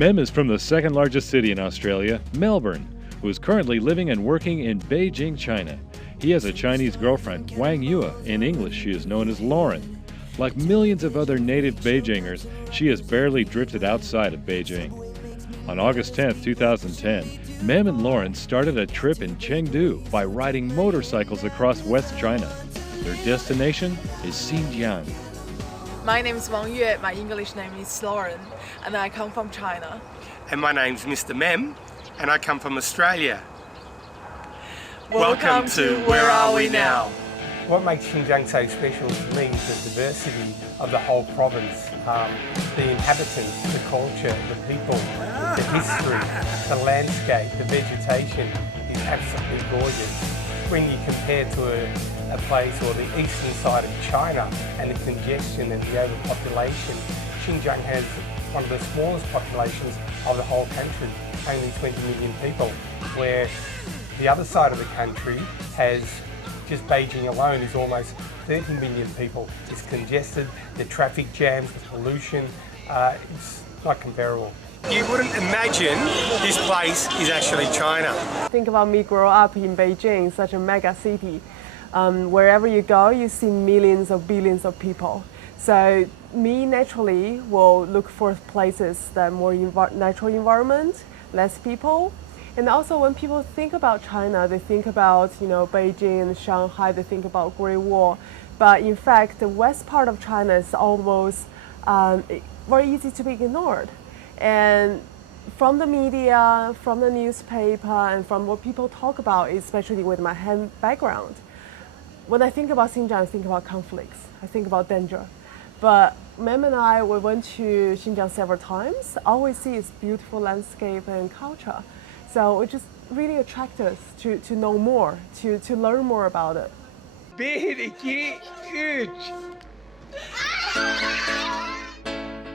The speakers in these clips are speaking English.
Mem is from the second largest city in Australia, Melbourne, who is currently living and working in Beijing, China. He has a Chinese girlfriend, Wang. In English, she is known as Lauren. Like millions of other native Beijingers, she has barely drifted outside of Beijing. On August 10, 2010, Mem and Lauren started a trip in Chengdu by riding motorcycles across West China. Their destination is Xinjiang. My name is Wang, my English name is Lauren, and I come from China. And my name's Mr. Mem, and I come from Australia. Welcome to Where Are We Now? What makes Xinjiang so special to me is the diversity of the whole province. The inhabitants, the culture, the people, the history, the landscape, the vegetation is absolutely gorgeous. When you compare to a place or the eastern side of China and the congestion and the overpopulation, Xinjiang has one of the smallest populations of the whole country, only 20 million people, where the other side of the country has, just Beijing alone, is almost 30 million people. It's congested, the traffic jams, the pollution, it's not comparable. You wouldn't imagine this place is actually China. Think about me growing up in Beijing, such a mega city. Wherever you go, you see millions of billions of people. So me naturally will look for places that are more natural environment, less people. And also when people think about China, they think about, Beijing and Shanghai, they think about Great Wall. But in fact, the west part of China is almost very easy to be ignored. And from the media, from the newspaper, and from what people talk about, especially with my hand background, when I think about Xinjiang, I think about conflicts, I think about danger. But Mem and I, we went to Xinjiang several times. All we see is beautiful landscape and culture. So it just really attracted us to know more, to learn more about it.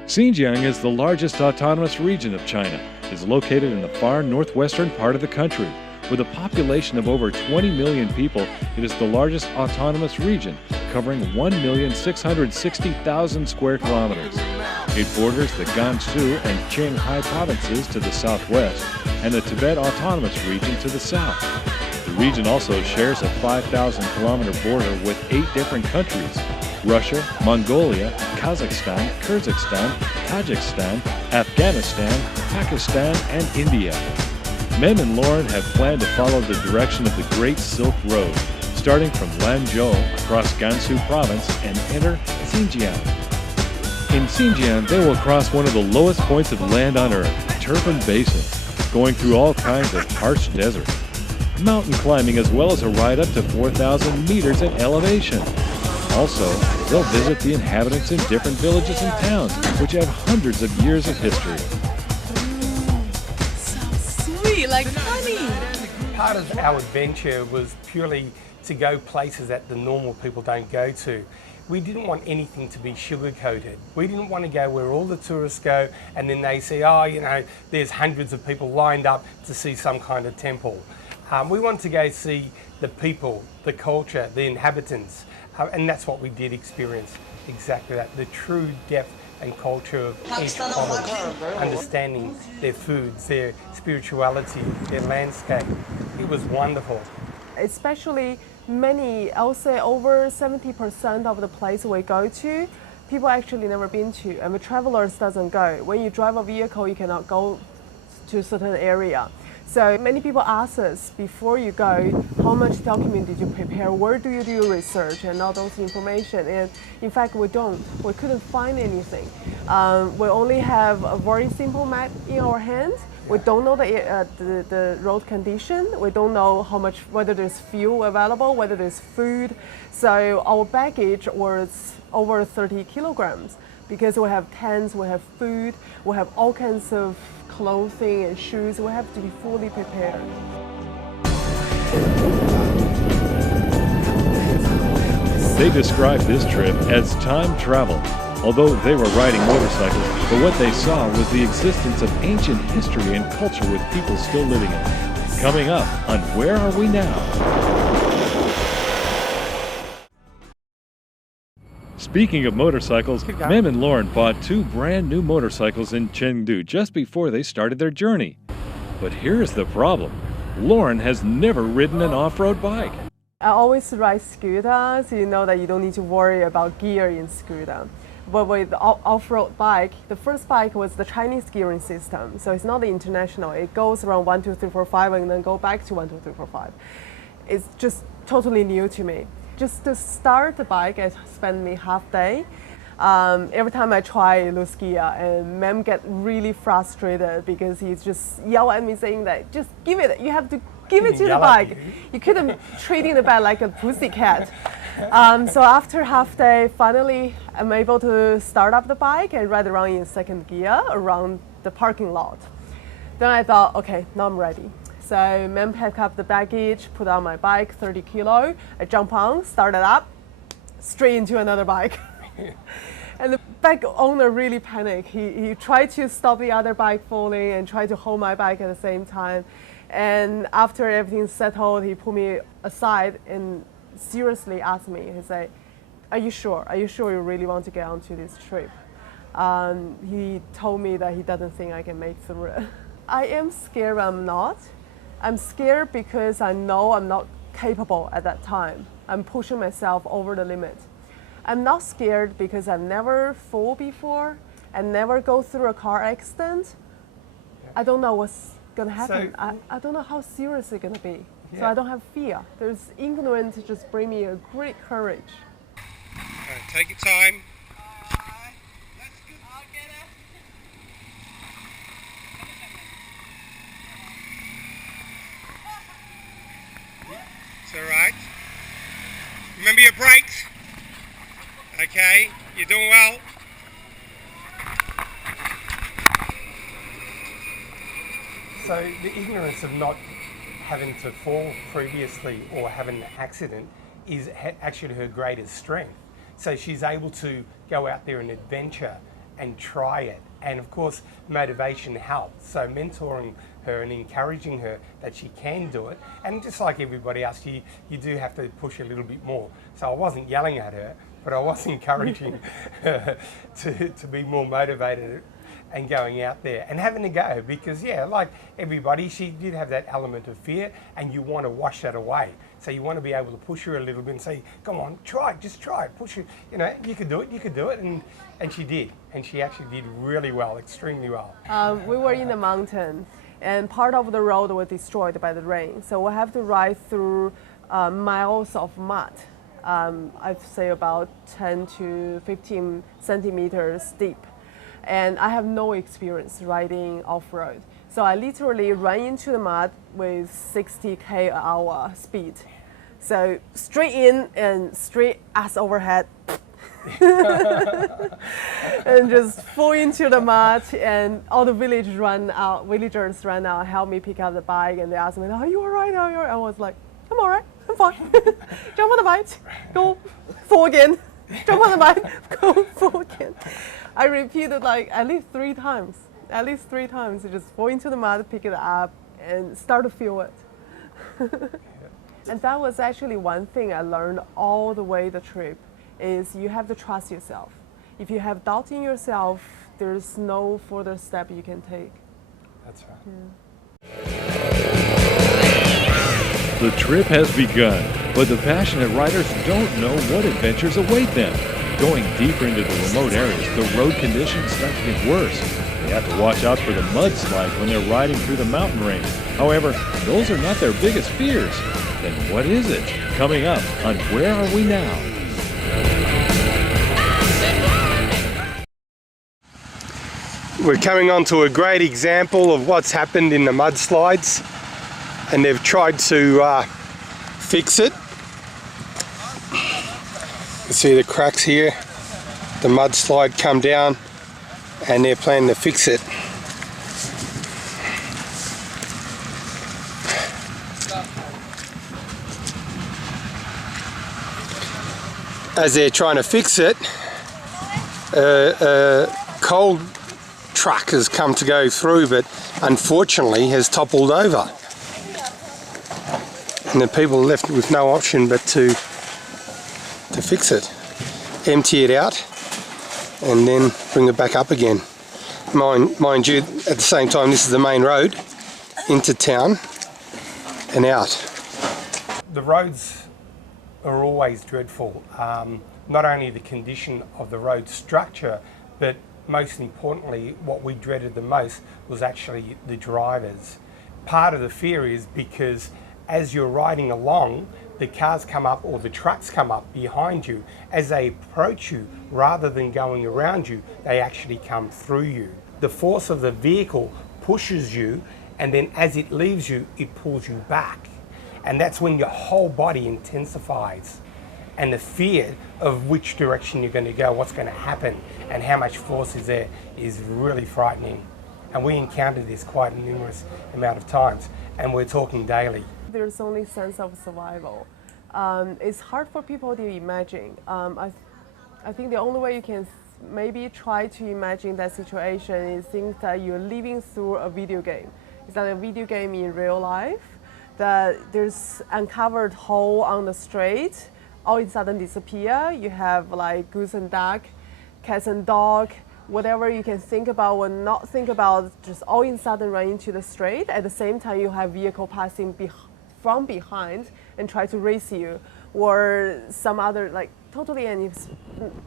Xinjiang is the largest autonomous region of China. It is located in the far northwestern part of the country. With a population of over 20 million people, it is the largest autonomous region, covering 1,660,000 square kilometers. It borders the Gansu and Qinghai provinces to the southwest and the Tibet Autonomous Region to the south. The region also shares a 5,000-kilometer border with 8 different countries: Russia, Mongolia, Kazakhstan, Kyrgyzstan, Tajikistan, Afghanistan, Pakistan, and India. Mem and Lauren have planned to follow the direction of the Great Silk Road, starting from Lanzhou across Gansu province and enter Xinjiang. In Xinjiang, they will cross one of the lowest points of land on Earth, Turfan Basin, going through all kinds of harsh desert, mountain climbing, as well as a ride up to 4,000 meters in elevation. Also, they'll visit the inhabitants in different villages and towns, which have hundreds of years of history. Like honey. Part of our adventure was purely to go places that the normal people don't go to. We didn't want anything to be sugar-coated. We didn't want to go where all the tourists go and then they say, there's hundreds of people lined up to see some kind of temple. We wanted to go see the people, the culture, the inhabitants, and that's what we did experience, exactly that, the true depth and culture of each province, understanding their foods, their spirituality, their landscape. It was wonderful. Especially many, I would say over 70% of the place we go to, people actually never been to, and the travelers doesn't go. When you drive a vehicle, you cannot go to a certain area. So many people ask us before you go, how much document did you prepare? Where do you do your research and all those information? And in fact, we don't. We couldn't find anything. We only have a very simple map in our hand. We don't know the road condition. We don't know how much, whether there's fuel available, whether there's food. So our baggage was over 30 kilograms because we have tents, we have food, we have all kinds of clothing and shoes. We have to be fully prepared. They described this trip as time travel, although they were riding motorcycles, but what they saw was the existence of ancient history and culture with people still living in it. Coming up on Where Are We Now? Speaking of motorcycles, Keep going. Mem and Lauren bought 2 brand new motorcycles in Chengdu just before they started their journey. But here's the problem. Lauren has never ridden an off-road bike. I always ride scooter, so you know that you don't need to worry about gear in scooter. But with the off-road bike, the first bike was the Chinese gearing system, so it's not the international. It goes around 1, 2, 3, 4, 5 and then go back to 1, 2, 3, 4, 5. It's just totally new to me. Just to start the bike, it spent me half day. Every time I try lose gear, and Mem get really frustrated because he's just yell at me saying that just give it, you have to give it to the bike. You couldn't treating the bike like a pussycat. So after half day, finally I'm able to start up the bike and ride around in second gear around the parking lot. Then I thought, okay, now I'm ready. So Mem packed up the baggage, put on my bike, 30 kilo. I jump on, started up, straight into another bike. And the bike owner really panicked. He tried to stop the other bike falling and tried to hold my bike at the same time. And after everything settled, he pulled me aside and seriously asked me, he said, are you sure? Are you sure you really want to get onto this trip? He told me that he doesn't think I can make through it. I am scared, but I'm not. I'm scared because I know I'm not capable at that time. I'm pushing myself over the limit. I'm not scared because I've never fall before and never go through a car accident. I don't know what's gonna happen. So, I don't know how serious it's gonna be. Yeah. So I don't have fear. There's ignorance just bring me a great courage. Take your time. It's all right. Remember your brakes. Okay, you're doing well. So the ignorance of not having to fall previously or having an accident is actually her greatest strength. So she's able to go out there and adventure and try it. And of course, motivation helps. So mentoring her and encouraging her that she can do it. And just like everybody else, you do have to push a little bit more. So I wasn't yelling at her, but I was encouraging her to be more motivated and going out there and having a go, because yeah, like everybody, she did have that element of fear, and you want to wash that away. So you want to be able to push her a little bit and say, come on, try it, just try it, push her, you know, you could do it, and she did, and she actually did really well, extremely well. We were in the mountain, and part of the road was destroyed by the rain, so we have to ride through miles of mud. I'd say about 10 to 15 centimeters deep. And I have no experience riding off-road. So I literally ran into the mud with 60k an hour speed. So straight in and straight ass overhead. And just fall into the mud, and all the villagers ran out, help me pick up the bike, and they asked me, are you all right? Are you all right? I was like, I'm all right, I'm fine. Jump on the bike, go fall again. Jump on the bike, go fall again. I repeated like at least three times, just fall into the mud, pick it up, and start to feel it. And that was actually one thing I learned all the way the trip, is you have to trust yourself. If you have doubt in yourself, there's no further step you can take. That's right. Yeah. The trip has begun, but the passionate riders don't know what adventures await them. Going deeper into the remote areas, the road conditions start to get worse. They have to watch out for the mudslides when they're riding through the mountain range. However, those are not their biggest fears. Then what is it? Coming up on Where Are We Now? We're coming on to a great example of what's happened in the mudslides, and they've tried to fix it. You see the cracks here, the mudslide come down, and they're planning to fix it. As they're trying to fix it, a coal truck has come to go through, but unfortunately has toppled over. And the people are left with no option but to fix it. empty it out, and then bring it back up again. Mind you, at the same time, this is the main road into town and out. The roads are always dreadful. Not only the condition of the road structure, but most importantly, what we dreaded the most was actually the drivers. Part of the fear is because as you're riding along, the cars come up or the trucks come up behind you. As they approach you, rather than going around you, they actually come through you. The force of the vehicle pushes you, and then as it leaves you, it pulls you back. And that's when your whole body intensifies. And the fear of which direction you're going to go, what's going to happen, and how much force is there is really frightening. And we encountered this quite a numerous amount of times, and we're talking daily. There's only sense of survival. It's hard for people to imagine. I think the only way you can maybe try to imagine that situation is think that you're living through a video game. It's that a video game in real life, that there's uncovered hole on the street, all of a sudden disappear. You have like goose and duck, cats and dog, whatever you can think about or not think about, just all of a sudden run into the street. At the same time, you have vehicle passing from behind and try to race you, or some other like totally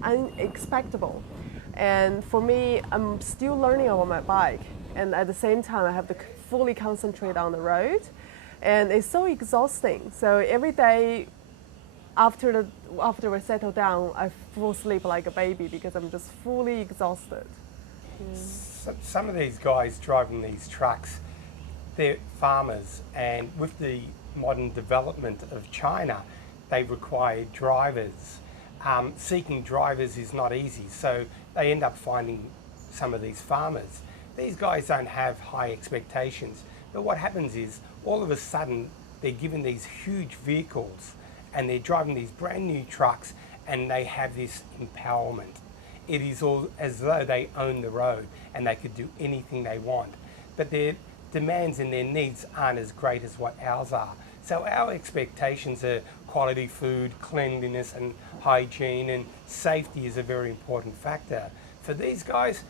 unexpected. And for me, I'm still learning on my bike, and at the same time, I have to fully concentrate on the road, and it's so exhausting. So every day, after we settle down, I fall asleep like a baby because I'm just fully exhausted. Some of these guys driving these trucks, they're farmers, and with the modern development of China, they require drivers. Seeking drivers is not easy, so they end up finding some of these farmers. These guys don't have high expectations, but what happens is all of a sudden they're given these huge vehicles and they're driving these brand new trucks, and they have this empowerment. It is all as though they own the road and they could do anything they want, but their demands and their needs aren't as great as what ours are. So our expectations are quality food, cleanliness and hygiene, and safety is a very important factor. For these guys,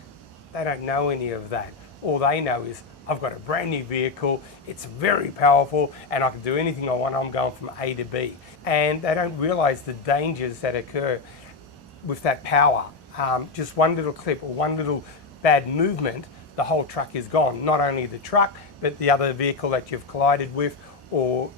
they don't know any of that. All they know is, I've got a brand new vehicle, it's very powerful, and I can do anything I want. I'm going from A to B. And they don't realize the dangers that occur with that power. Just one little clip or one little bad movement, the whole truck is gone. Not only the truck, but the other vehicle that you've collided with, or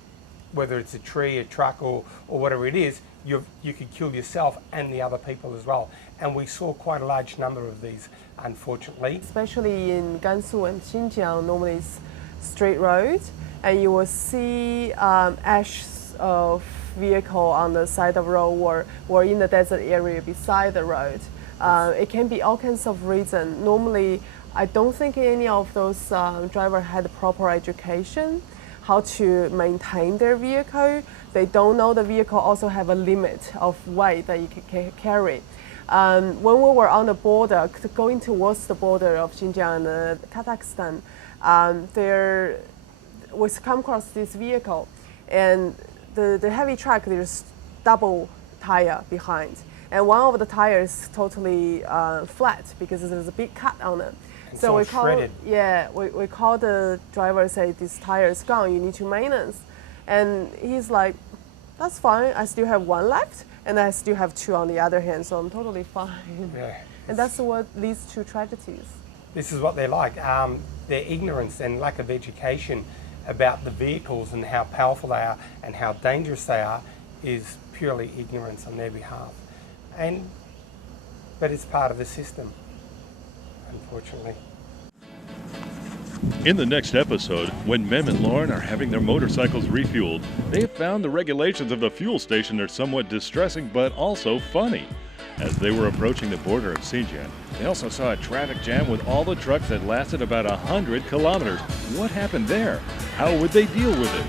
whether it's a tree, a truck, or whatever it is, you could kill yourself and the other people as well. And we saw quite a large number of these, unfortunately. Especially in Gansu and Xinjiang, normally it's straight roads, and you will see ashes of vehicle on the side of the road or in the desert area beside the road. It can be all kinds of reasons. Normally, I don't think any of those drivers had proper education how to maintain their vehicle. They don't know the vehicle also have a limit of weight that you can carry. When we were on the border, going towards the border of Xinjiang and Kazakhstan, we come across this vehicle, and the heavy truck, there's double tire behind, and one of the tires totally flat because there's a big cut on it. So we call the driver, say this tire is gone, you need to maintenance, and he's like, that's fine, I still have one left, and I still have two on the other hand, so I'm totally fine. Yeah. And that's what leads to tragedies. This is what they're like. Their ignorance and lack of education about the vehicles and how powerful they are and how dangerous they are is purely ignorance on their behalf. But it's part of the system, unfortunately. In the next episode, when Mem and Lauren are having their motorcycles refueled, they have found the regulations of the fuel station are somewhat distressing but also funny. As they were approaching the border of Xinjiang, they also saw a traffic jam with all the trucks that lasted about 100 kilometers. What happened there? How would they deal with it?